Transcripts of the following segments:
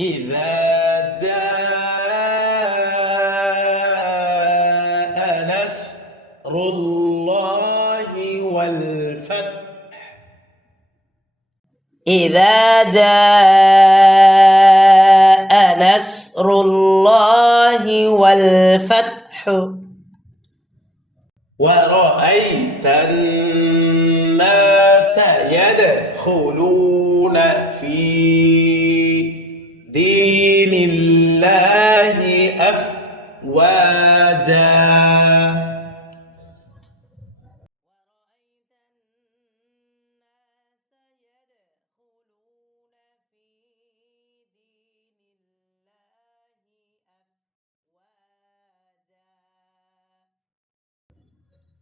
إذا جاء نصر الله والفتح. إذا جاء نصر الله والفتح. ورأيت الناس يدخلون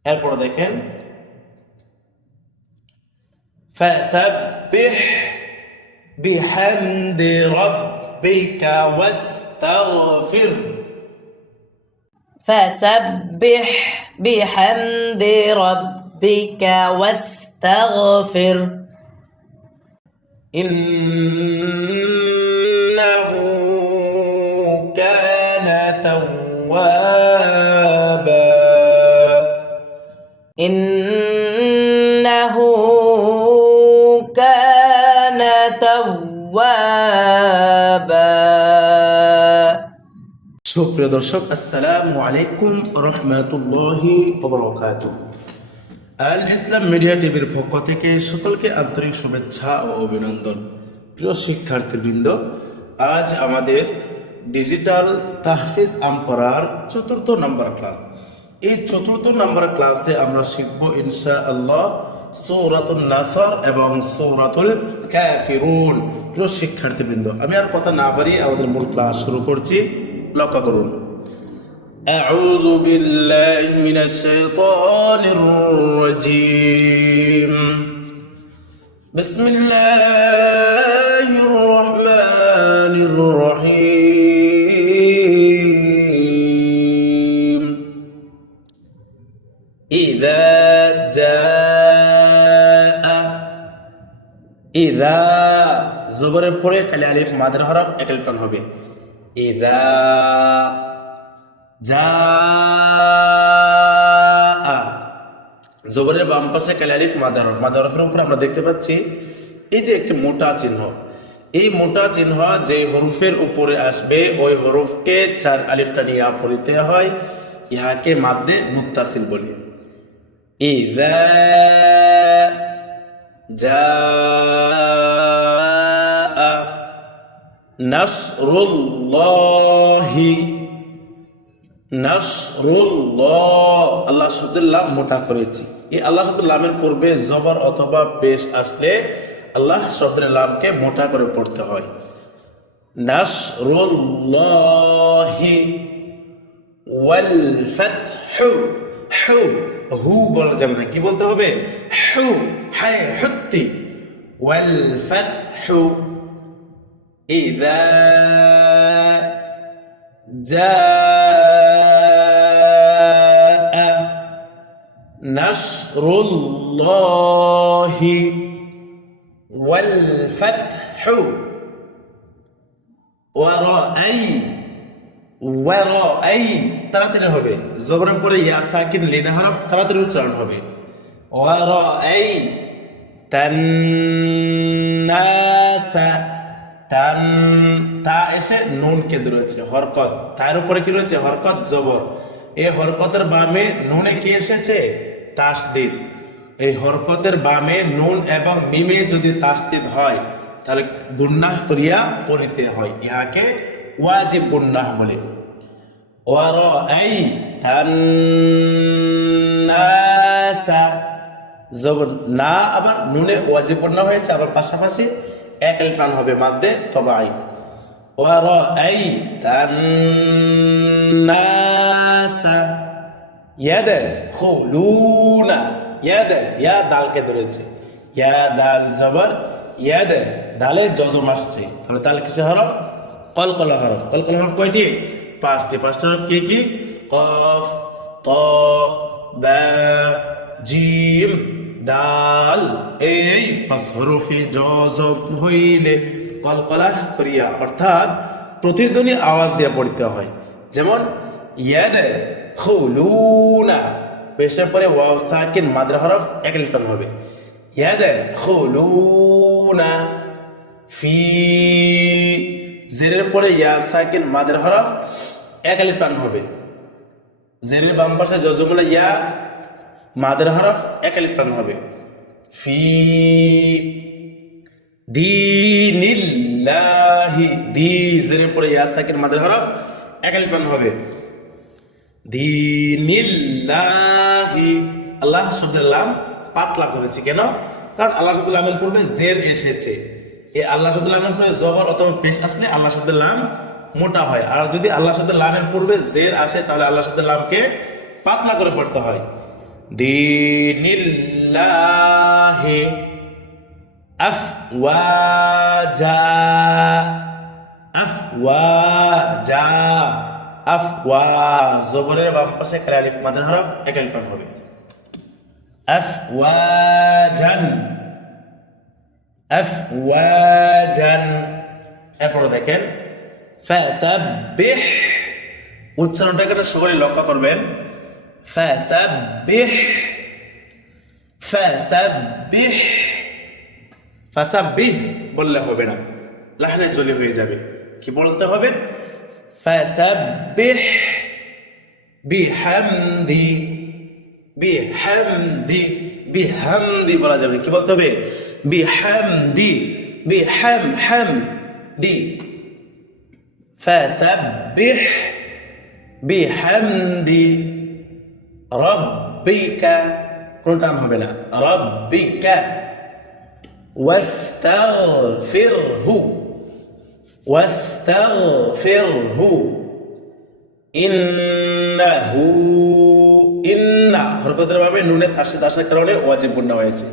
এরপর দেখেন فسبح بحمد ربك واستغفر فسبح بحمد ربك واستغفر إنه كان توابا إنه كان توابا সুপ্রিয় দর্শক আসসালামু আলাইকুম রহমতুল্লাহি ওবরাকাতু আল ইসলাম মিডিয়া টিভির পক্ষ থেকে সকলকে আন্তরিক শুভেচ্ছা ও অভিনন্দন প্রিয় শিক্ষার্থীবৃন্দ আজ আমাদের ডিজিটাল তাহফিজ আমপরার চতুর্থ নম্বর ক্লাস এই চতুর্থ নম্বর ক্লাসে আমরা শিখব ইনশা আল্লাহ সৌরাতুল নাসর এবং সৌরাতুল কাফিরুন প্রিয় শিক্ষার্থীবৃন্দ আমি আর কথা না বাড়িয়ে আমাদের মূল ক্লাস শুরু করছি লক্ষ্য করুন أعوذ بالله من الشيطان الرجيم بسم الله الرحمن الرحيم ইদা, জবরের পরে কালি আলিফ, মাদের হরফ একালিফান হবে। ইদা যা জবরের বাম পাশে কালি আলিফ, মাদার হরফ। মাদার হরফের উপর আমরা দেখতে পাচ্ছি, এই যে একটি মোটা চিহ্ন। এই মোটা চিহ্ন যে হরুফের উপরে আসবে, ওই হরুফকে চার আলিফটা নিয়ে পড়িতে হয়, ইহাকে মাদ্দে মুত্তাসিল বলি। ইদা جاء نصر الله নাসরুল্লাহ আল্লাহ শব্দের লাভ মোটা করেছি এই আল্লাহ শব্দের লামের পূর্বে জবর অথবা পেশ আসলে আল্লাহ শব্দের লামকে মোটা করে পড়তে হয় নাসরুল্লাহি ওয়াল ফাতহু হু হু বলা যাবে না কি বলতে হবে হু হায় হুত্তি ওয়াল ফাতহু ইদা جاء نصر الله والفتح ورأي ورأي তাড়াতাড়ি হবে জবরের পরে ইয়া সাকিন লিনা হরফ তাড়াতাড়ি উচ্চারণ হবে ওয়ারাই তান্নাসা তান তা এসে নুন কেন্দ্র রয়েছে হরকত। তার উপরে কি রয়েছে? হরকত জবর। এই হরকতের বামে নুনে কি এসেছে? তাসদিদ। এই হরকতের বামে নুন এবং মিমে যদি তাসদিদ হয়, তাহলে গুন্নাহ করিয়া পড়িতে হয়। ইহাকে ওয়াজিব গুন্নাহ বলে। ওয়ারাআইতা আন-নাসা জবর না, আবার নুনে ওয়াজিব গুন্নাহ হয়েছে, আবার পাশাপাশি এক আলিফ টান হবে মাদ্দে তবাই ওয়ারাআইতা আন-নাসা ইয়াদখুলুনা ইয়াদ, ইয়া দালকে ধরেছে। ইয়া দাল জবর, ইয়াদ, দালে জজম আসছে। তাহলে দাল কিসে হরফ? কলকলা হরফ। কলকলা হরফ কয়টি? পাঁচটি। পাঁচটা হরফ কি কি? কফ, ত বা জিম। দাল এই পাঁচ হরফে জজম হইলে কলকলা করিয়া, অর্থাৎ প্রতিধ্বনি আওয়াজ দিয়ে পড়তে হয়। যেমন, ইয়াদ খুলুনা পেশের পরে ওয়াও সাকিন, মাদ্রা হরফ এক লিফান হবে। ইয়াদ খুলুনা, ফি, জেরের পরে ইয়া সাকিন, মাদ্রা হরফ এক লিফান হবে। জেরের বাম পাশে যজমুনা ইয়া মাদের হরফ এক লিফান হবে। ফি দিনিল্লাহি, দি জেরের পরে ইয়া সাকিন মাদের হরফ এক লিফান হবে। দিনিল্লাহি, আল্লাহ শব্দের লাম পাতলা করেছে। কেন? কারণ আল্লাহ শব্দুল আমের পূর্বে জের এসেছে। এই আল্লাহ শব্দুল আমের পূর্বে জবর অথবা পেশ আসলে আল্লাহ শব্দের লাম মোটা হয়। আর যদি আল্লাহ শব্দের লামের পূর্বে জের আসে, তাহলে আল্লাহ শব্দের লামকে পাতলা করে পড়তে হয়। দিনিল্লাহি আফওয়াজা আফওয়াজা, আফওয়া, জবরের বাম পাশে কালে আলিফ, মাদের হরফ, এক আলিফান হবে। আফওয়াজান আফওয়াজান। এরপর দেখেন ফাসাব্বিহ উচ্চারণটা এখানে সকলে লক্ষ্য করবেন। ফাসাব্বিহ ফাসাব্বিহ ফাসাব্বিহ বললে হবে না। লাহনে জলি হয়ে যাবে। কি বলতে হবে? ফাসাব্বিহ বিহামদি বিহামদি। বিহামদি বলা যাবে কি বলতে হবে? বিহামদি। বিহাম হাম দি ফাসাব্বিহ বিহামদি রব্বিকা কোনো টান হবে না? রব্বিকা। ওয়াস্তাগফিরহু ওয়াস্তাগফিরহু। ইন্নাহু, ইন্না। হরকতের ভাবে নুনে তাসে তাসার কারণে ওয়াজিব গুন্না হয়েছে।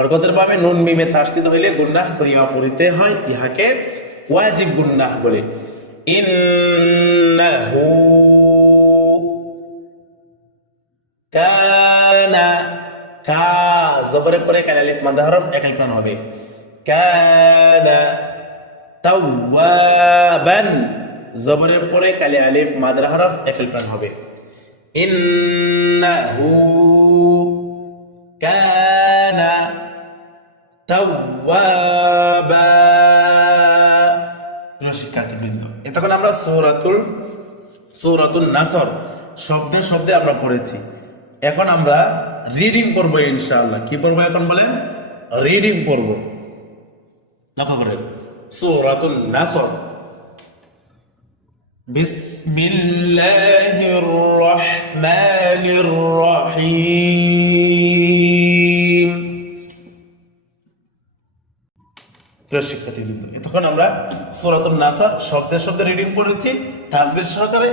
হরকতের ভাবে নুন মিমে তাসদিত হইলে গুন্নাহ করিয়া পড়িতে হয়, ইহাকে ওয়াজিব গুন্নাহ বলে। ইন্নাহু কানা কা জবরের পরে কাল আলিফ মাদ হরফ এক আলিফ হবে কানা তাওয়াবান জবরের পরে কালি আলিফ মাদ হরফ এক আলিফ হবে ইন্নাহু কানা তাওয়াবা প্রিয় শিক্ষার্থীবৃন্দ এতক্ষণ আমরা সূরাতুল সূরাতুন নাসর শব্দে শব্দে আমরা পড়েছি। এখন আমরা রিডিং পড়ব ইনশাআল্লাহ। কি পড়ব এখন বলেন? রিডিং পড়ব। লক্ষ্য করেন সূরাতুন নাসর। বিসমিল্লাহির রহমানির রহিম প্রিয় শিক্ষার্থীবৃন্দ, এতক্ষণ আমরা সূরাতুন নাসার শব্দে শব্দে রিডিং পড়েছি, তাজবির সহকারে।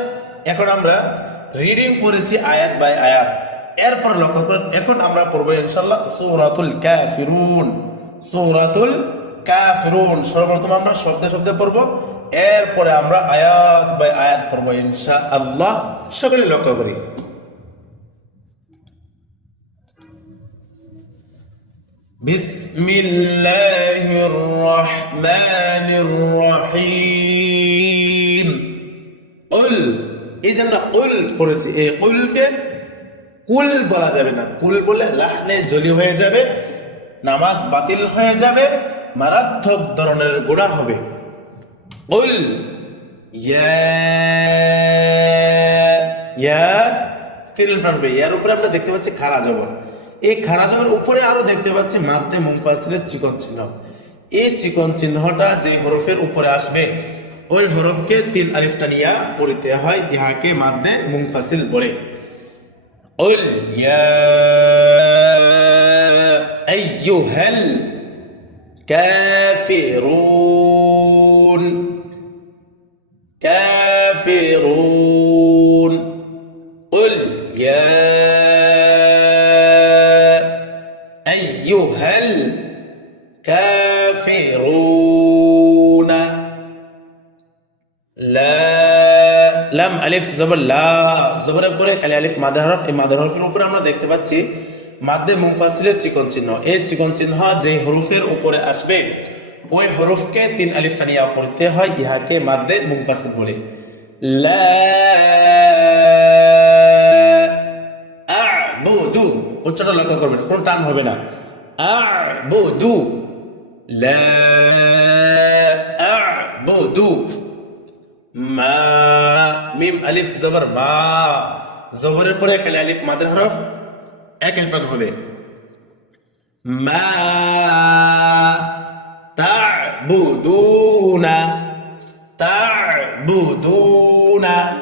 এখন আমরা রিডিং পড়েছি আয়াত বাই আয়াত। এরপর লক্ষ্য করুন এখন আমরা পড়বো ইনশাআল্লাহ সূরাতুল কাফিরুন সূরাতুল কাফিরুন সর্বপ্রথম আমরা শব্দে শব্দে পড়বো এরপরে আমরা আয়াত বাই আয়াত পড়বো ইনশাআল্লাহ সকলে লক্ষ্য করি بسم الله الرحمن الرحيم قل এই যে আমরা কুল পড়েছি এই কুলকে কুল বলা যাবে না। কুল বলে লাহনে জলি হয়ে যাবে, নামাজ বাতিল হয়ে যাবে, মারাত্মক ধরনের গোড়া হবে। কুল, ইয়া ইয়া তিল ইয়ার উপরে আমরা দেখতে পাচ্ছি খারা জবর এই খারা জবর উপরে আরও দেখতে পাচ্ছি মাদ্দে মুমফাসিলের চিকন চিহ্ন। এই চিকন চিহ্নটা যে হরফের উপরে আসবে, ওই হরফকে তিন আলিফটা নিয়া পড়িতে হয়, ইহাকে মাদ্দে মুমফাসিল বলে। قل يا أيها الكافرون. আলিফ জবর লা, জবরের পরে খালি আলিফ মাদার হরফ, এই মাদার হরফের উপরে আমরা দেখতে পাচ্ছি মাদ্দে মুফাসিলের চিকন চিহ্ন। এই চিকন চিহ্ন যে হরফের উপরে আসবে, ওই হরফকে তিন আলিফ টানিয়া পড়তে হয়, ইহাকে মাদ্দে মুনফাসিল বলে। আ'বুদু, উচ্চারণ লক্ষ্য করবেন, কোনো টান হবে না। আ'বুদু আ'বুদু। মা, মিম, আলিফ, জবর মা জবরের পরে কালে আলিফ, মাদের হরফ এক আলিফ টান হবে। মা, তা'বুদুনা তা'বুদুনা।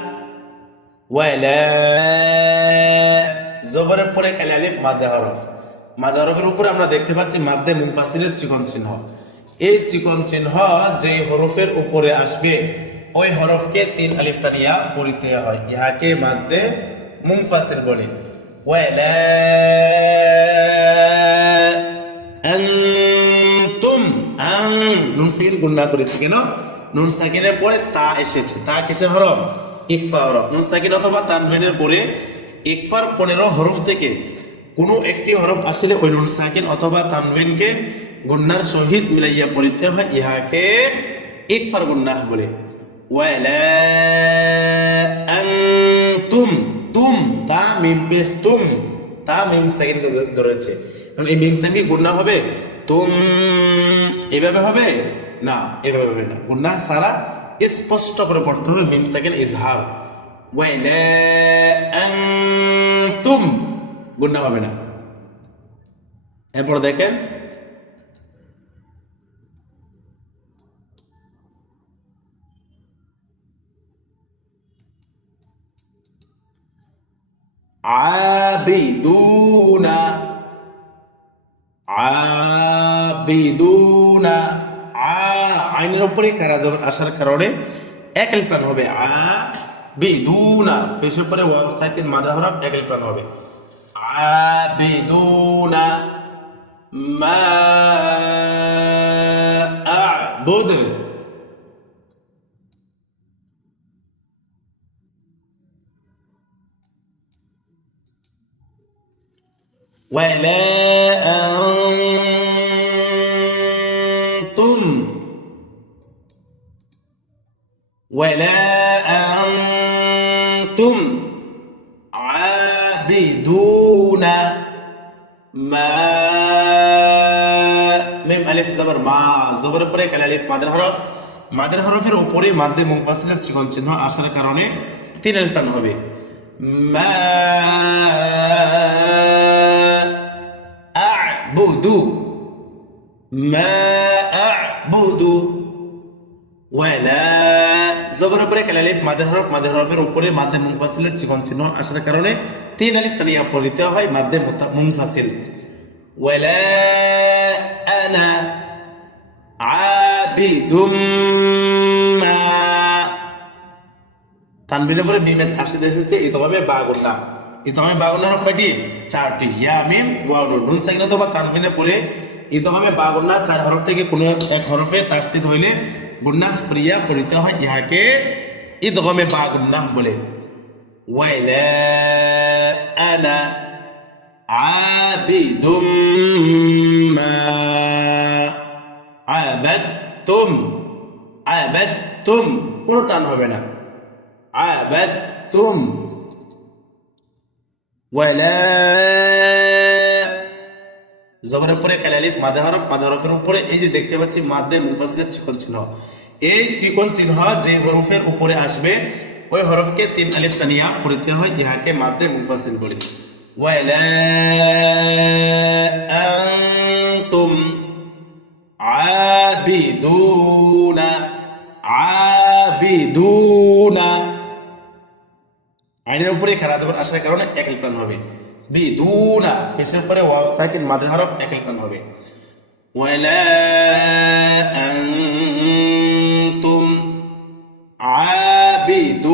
ওয়ালা, জবরের পরে কালে আলিফ মাদে হরফ। মাদে হরফের উপরে আমরা দেখতে পাচ্ছি মাদ্দে মুনফাসিলের চিকন চিহ্ন। এই চিকন চিহ্ন যে হরফের উপরে আসবে ওই হরফকে তিন আলিফ টানিয়া পড়িতে হয়। ইহাকে মাদ্দে মুনফাসিল বলে। ওয়ালা আনতুম আং নুন সাকিন গুন্না করেছি কেন? নুন সাকিনের পরে তা এসেছে। তা কিসের হরফ? ইকফা হরফ। নুন সাকিন অথবা তানবিনের পরে ইকফার পনেরো হরফ থেকে কোনো একটি হরফ আসলে ওই নুন সাকিন অথবা তানবিনকে গুন্নার সহিত মিলাইয়া পড়িতে হয়। ইহাকে ইকফার গুন্না বলে। ওয়ালা আনতুম তুম তা মিম পেশ তুম তা মিম সেকেন্ড ধরেছে এখন এই মিম সেকেন্ড গুন্না হবে তুম এভাবে হবে না এভাবে হবে না গুন্না সারা স্পষ্ট করে পড়তে হবে মিম সেকেন্ড ইজহার ওয়াইলা আনতুম গুন্না হবে না এরপর দেখেন আবিদুনা আবিদুনা, আ, আইনের উপরে কারা জবর আসার কারণে এক এলফান হবে, আ, বিদুনা। পেশের পরে ওয়াও সাকিন মাদা হরফ এক এলফান হবে। আবিদুনা, মা, আ'বুদ। ولا أنتم ولا أنتم عابدون ما মিম আলিফ জবর মা জবর পরে কাল আলিফ মাদের হরফ মাদের হরফের উপরে মাদ্দে মুনফাসিলের চিকন চিহ্ন আসার কারণে তিন আলিফ টান হবে মা আ'বুদু মা আ'বুদু ওয়ালা জবর উপরে কাল আলিফ মাদের হরফ মাদের হরফের উপরে মাদ্দে মুনফাসিলের চিহ্ন আসার কারণে তিন পড়িতে হয় মুনফাসিল ওয়ালা আনা আবিদুম তানবিনের পরে মিমের কাশিতে এসেছে এই তোমাবে বাগুন্না এই ইদমে বাগনার কয়টি চারটি। ইয়া, মিম ওয়া নুন। নুন সাকিন অথবা পড়ে পরে ইদমে বাগুনা চার হরফ থেকে কোনো এক হরফে তাসদিদ হইলে গুন্না ক্রিয়া পরিতে হয়। ইহাকে ইদগমে বাগুন্না বলে। ওয়াইলা আনা আবিদুম মা আবাদতুম। আবাদতুম। কোনো টান হবে না। আবাদতুম। ওয়ালা জবরের পরে ক্যালালিফ মাদে হরফ, মাদে হরফের উপরে এই যে দেখতে পাচ্ছি, মাদে মুফাসিলের চিকন চিহ্ন। এই চিকন চিহ্ন যে হরফের উপরে আসবে, ওই হরফকে তিন আলিফ টানিয়া পড়িতে হয়, ইহাকে মাদে মুফাসিল বলি। ওয়ালা আবিদুনা আবিদুনা আইনের উপরে খারাজ জবর আসার কারণে এক লিটান হবে। বিদুনা পেশের উপরে ওয়াও সাকিন মাদে হরফ এক লিটান হবে। ওয়ালা আনতুম আবিদুনা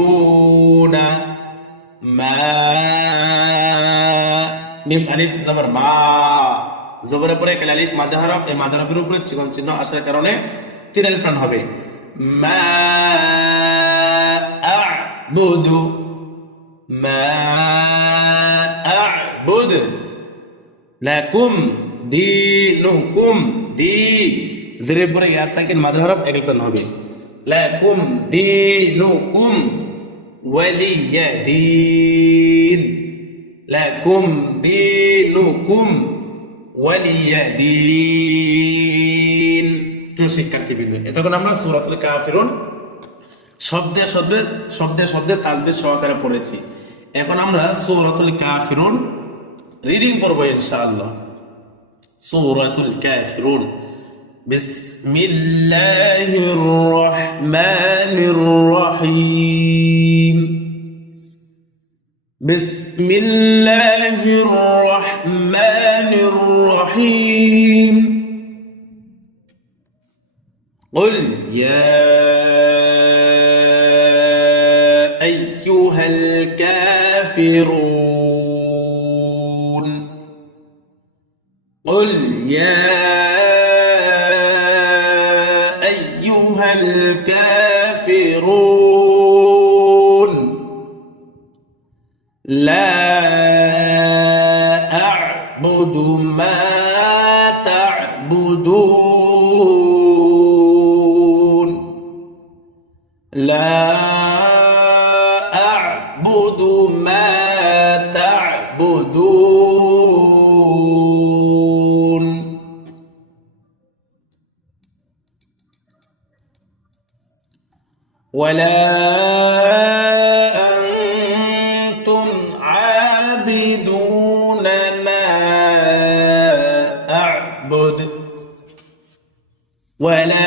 মা মিম আলিফ জবর মা। জবরের পরে কাল আলিফ, মাদে হরফ, এই মাদে হরফের উপরে চিকন চিহ্ন আসার কারণে তিন টান হবে। মা আ'বুদু মা আ'বুদ লাকুম দীনুকুম দি জেরের পরে ইয়া সাকিন মাদ হরফ একলকন হবে। লাকুম দিনুকুম ওয়ালিয়া দিন। লাকুম দিনুকুম ওয়ালিয়া দিন। প্রিয় শিক্ষার্থীবৃন্দ, এতক্ষণ আমরা সূরাতুল কাফিরুন শব্দে শব্দে শব্দে শব্দে তাজবির সহকারে পড়েছি। এখন আমরা সূরাতুল কাফিরুন রিডিং পড়বো ইনশাআল্লাহ সূরাতুল কাফিরুন بسم الله الرحمن الرحيم بسم الله الرحمن الرحيم قل يا الكافرون. قل يا أيها الكافرون لا أعبد ما ولا أنتم عابدون ما أعبد ولا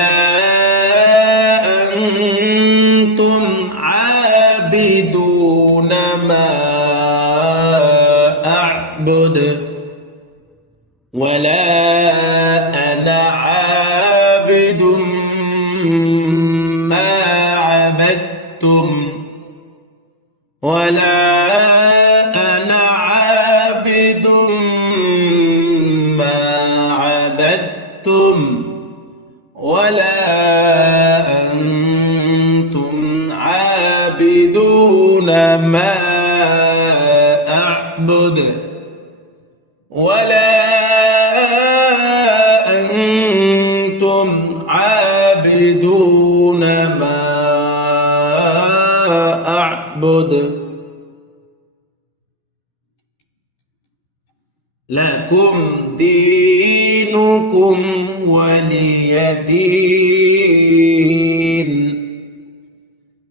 دينكم ولي دين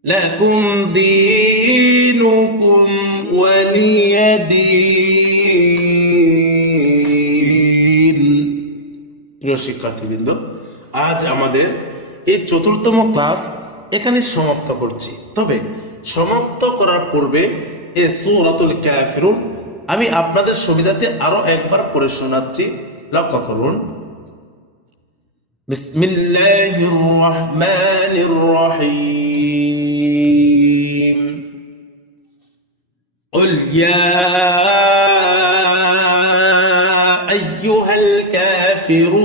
لكم دينكم ولي دين প্রিয় শিক্ষার্থীবৃন্দ আজ আমাদের এই চতুর্থম ক্লাস এখানে সমাপ্ত করছি তবে সমাপ্ত করার পূর্বে এ সূরাতুল কাফিরুন আমি আপনাদের সুবিধাতে আরো একবার পড়ে শোনাচ্ছি লক্ষ্য করুন بسم الله الرحمن الرحيم. قل يا أيها الكافرون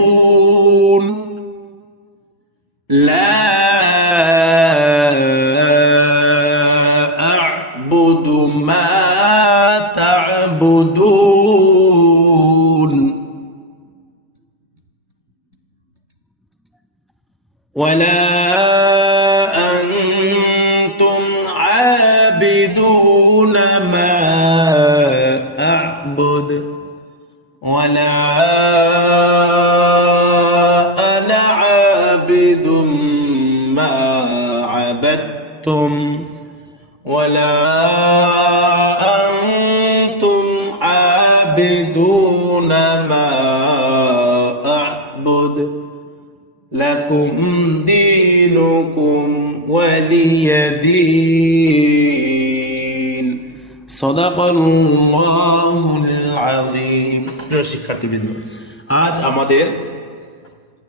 ما عبدتم ولا أنتم عابدون ما أعبد لكم دينكم ولي دين صدق الله العظيم প্রিয় শিক্ষার্থীবৃন্দ আজ আমাদের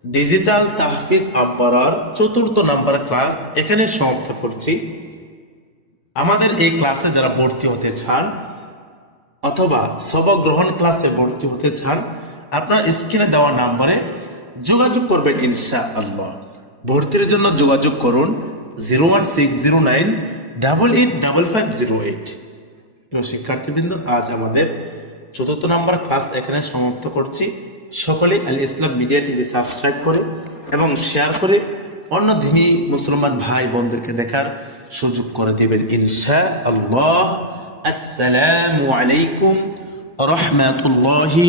ডিজিটাল তাহফিজ আব্বারার চতুর্থ নাম্বার ক্লাস এখানে সমাপ্ত করছি। আমাদের এই ক্লাসে যারা ভর্তি হতে চান অথবা সবক গ্রহণ ক্লাসে ভর্তি হতে চান, আপনার স্ক্রিনে দেওয়া নাম্বারে যোগাযোগ করবেন ইনশা আল্লাহ ভর্তির জন্য যোগাযোগ করুন zero one six zero nine double eight double five zero eight. শিক্ষার্থীবৃন্দ, আজ আমাদের চতুর্থ নাম্বার ক্লাস এখানে সমাপ্ত করছি। সকলে Al Islam media TV subscribe করে এবং শেয়ার করে অন্য দিনই মুসলমান ভাই বোনদেরকে দেখার সুযোগ করে দেবেন ইনশা আল্লাহ আসসালামু আলাইকুম রহমতুল্লাহি